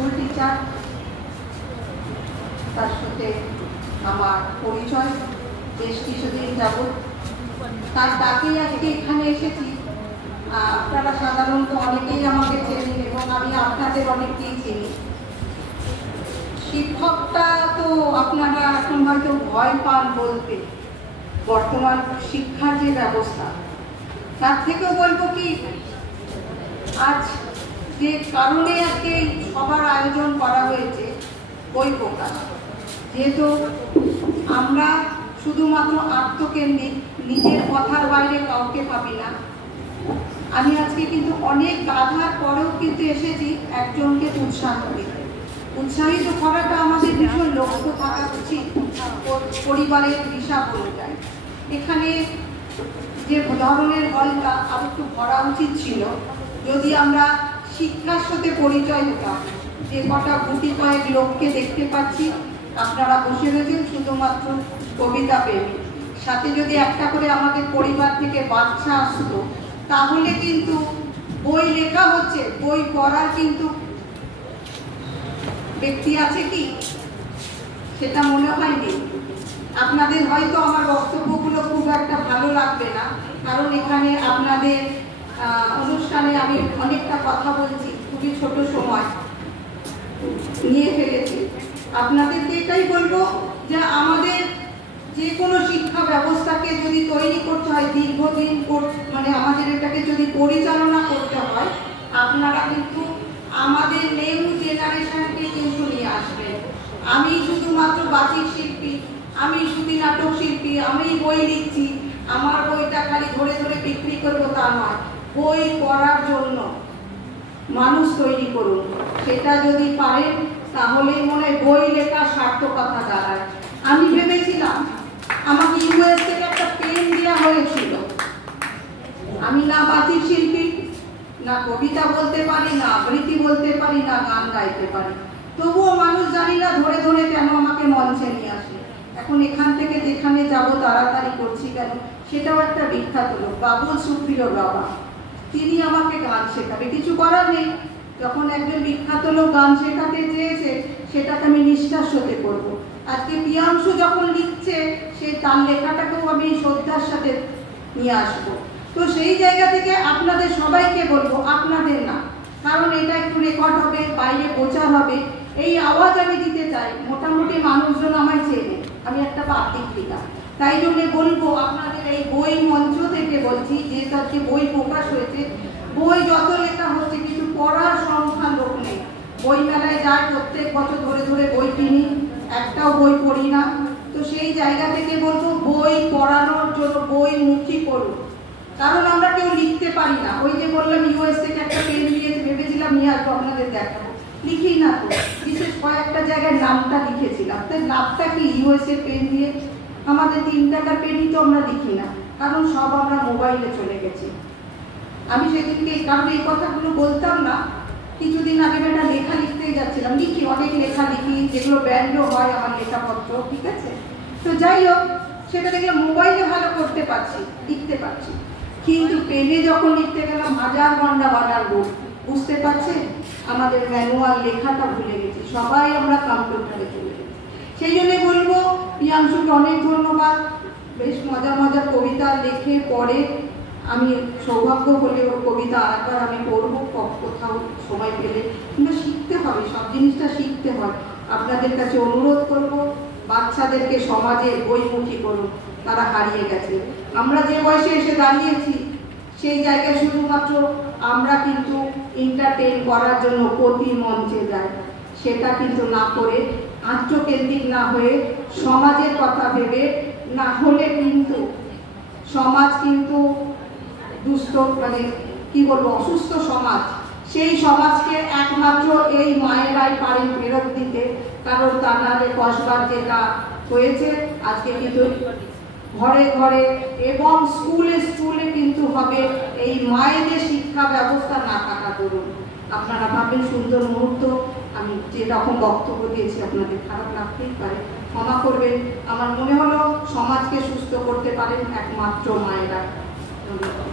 School teacher, তার সাথে আমার পরিচয় বেশ কিছুদিন যাবৎ। তার ডাকেই আজকে এখানে এসেছি। আপনারা সাধারণত অনেকেই আমাকে চেনেন এবং আমি আপনাদের অনেককেই চিনি। শিক্ষকটা তো আপনারা এখন হয়তো ভয় পান বলতে, বর্তমান শিক্ষার যে ব্যবস্থা, তার থেকেও বলবো কি, আজ যে কারণে আজকে সবার আয়োজন করা হয়েছে বই প্রকাশ, যেহেতু আমরা শুধুমাত্র আত্মকেন্দ্রিক, নিজের কথার বাইরে কাউকে ভাবি না। আমি আজকে কিন্তু অনেক বাধার পরেও কিন্তু এসেছি একজনকে উৎসাহ দিতে। উৎসাহিত করাটা আমাদের ভীষণ লক্ষ্য থাকা উচিত, পরিবারের হিসাব অনুযায়ী। এখানে যে ধরনের হলটা আর একটু ভরা উচিত ছিল, যদি আমরা শিক্ষার সাথে পরিচয় হতাম। যে কটা গুটি কয়েক লোককে দেখতে পাচ্ছি, আপনারা বসে রয়েছেন শুধুমাত্র কবিতা প্রেমী, সাথে যদি একটা করে আমাদের পরিবার থেকে বাচ্চা আসতো, তাহলে কিন্তু বই লেখা হচ্ছে, বই পড়ার কিন্তু ব্যক্তি আছে কি সেটা মনে হয়নি। আপনাদের হয়তো আমার বক্তব্যগুলো খুব একটা ভালো লাগবে না, কারণ এখানে আপনাদের অনুষ্ঠানে আমি অনেকটা কথা বলছি, খুবই ছোট সময় নিয়ে ফেলেছি। আপনাদেরকে এটাই বলবো যে আমাদের যে কোনো শিক্ষা ব্যবস্থাকে যদি তৈরি করতে হয়, দীর্ঘদিন মানে আমাদের এটাকে যদি পরিচালনা করতে হয়, আপনারা কিন্তু আমাদের নিউ জেনারেশনকে কিন্তু নিয়ে আসবেন। আমি শুধুমাত্র বাচিক শিল্পী, আমি শুধু নাটক শিল্পী, আমি বই লিখছি, আমার বইটা খালি ধরে ধরে বিক্রি করবো তা নয়। বই পড়ার জন্য মানুষ তৈরি করুন, সেটা যদি পারেন তাহলেই মনে হয় বই লেখার সার্থকতা দাঁড়ায়। আমি ভেবেছিলাম আমাকে ইউএস থেকে একটা পেন দেওয়া হয়েছিল। আমি না বাচিক শিল্পী, না কবিতা বলতে পারি, না আবৃত্তি বলতে পারি, না গান গাইতে পারি, তবুও মানুষ জানি না ধরে ধরে কেন আমাকে মঞ্চে নিয়ে আসে। এখন এখান থেকে যেখানে যাব তাড়াতাড়ি করছি কেন, সেটাও একটা বিখ্যাত লোক, বাবুল সুপ্রিয়র বাবা, তিনি আমাকে গান শেখাবে। কিছু করার নেই, যখন একজন বিখ্যাত লোক গান শেখাতে চেয়েছে, সেটাকে আমি নিষ্ঠার সাথে করব। আজকে প্রিয়াংশু যখন লিখছে, সে তার লেখাটাকেও আমি শ্রদ্ধার সাথে নিয়ে আসবো। তো সেই জায়গা থেকে আপনাদের সবাইকে বলবো, আপনাদের না, কারণ এটা একটু রেকর্ড হবে, বাইরে প্রচার হবে, এই আওয়াজ আমি দিতে চাই। মোটামুটি মানুষজন আমায় চেনে, আমি একটা পাবলিক ফিগার, তাই জন্য বলবো আপনাদের এই বই মঞ্চ থেকে বলছি, যে আজকে বই প্রকাশ হয়েছে, বই যত লেখা হচ্ছে কিন্তু পড়ার সংখ্যা লোক নেই। বই মেলায় যায়, প্রত্যেক বছর ধরে ধরে বই কিনি, একটাও বই পড়ি না। তো সেই জায়গা থেকে বলবো বই পড়ানোর জন্য বই মুখী করুন, কারণ আমরা কেউ লিখতে পারি না। ওই যে বললাম ইউএস থেকে একটা পেন নিয়ে ভেবেছিলাম নিয়ে আসবো, আপনাদের দেখাবো, লিখি না তো। বিশেষ কয়েকটা জায়গায় নামটা লিখেছিলাম, তাই লাভটা কি ইউএস এর পেন দিয়ে? আমাদের 3 টাকার পেনই তো আমরা লিখি না, কারণ সব আমরা মোবাইলে চলে গেছি। আমি সেদিনকে কারণ এই কথাগুলো বলতাম না, কিছুদিন আগে একটা লেখা লিখতেই যাচ্ছিলাম, লিখি, অনেক লেখা লিখি, যেগুলো ব্যান্ডও হয় আমার লেখাপত্র, ঠিক আছে। তো যাই হোক, সেটা দেখলাম মোবাইলে ভালো করতে পারছি, লিখতে পারছি, কিন্তু পেনে যখন লিখতে গেলাম হাজার ঘন্টা বানার বোর্ড, বুঝতে পারছে আমাদের ম্যানুয়াল লেখাটা ভুলে গেছি, সবাই আমরা কম্পিউটারে চলে গেছি। সেই জন্য বলবো প্রিয়াংশুকে অনেক ধন্যবাদ, বেশ মজার মজার কবিতা লেখে পড়ে। আমি সৌভাগ্য হলে ওর কবিতা আরেকবার আমি পড়বো কোথাও সময় পেলে, কিন্তু শিখতে হবে, সব জিনিসটা শিখতে হয়। আপনাদের কাছে অনুরোধ করব, বাচ্চাদেরকে সমাজে বইমুখী করুন, তারা হারিয়ে গেছে। আমরা যে বয়সে এসে দাঁড়িয়েছি, সেই জায়গায় শুধুমাত্র আমরা কিন্তু এন্টারটেইন করার জন্য প্রতি মঞ্চে যাই, সেটা কিন্তু না করে, আত্মকেন্দ্রিক না হয়ে সমাজের কথা ভেবে, না হলে কিন্তু সমাজ কিন্তু দুস্থ, মানে কি বলবো, অসুস্থ সমাজ, সেই সমাজকে একমাত্র এই মায়েরাই পারেন ফেরত দিতে। কারণ তা নাহলে কসবার যেটা হয়েছে আজকে কিন্তু ঘরে ঘরে এবং স্কুলে স্কুলে কিন্তু হবে এই মায়েদের শিক্ষা ব্যবস্থা না থাকা দরুন। আপনারা ভাবেন সুন্দর মুহূর্ত, আমি যেরকম বক্তব্য দিয়েছি আপনাদের খারাপ লাগতেই পারে, ক্ষমা করবেন। আমার মনে হলো সমাজকে সুস্থ করতে পারেন একমাত্র মায়েরা। ধন্যবাদ।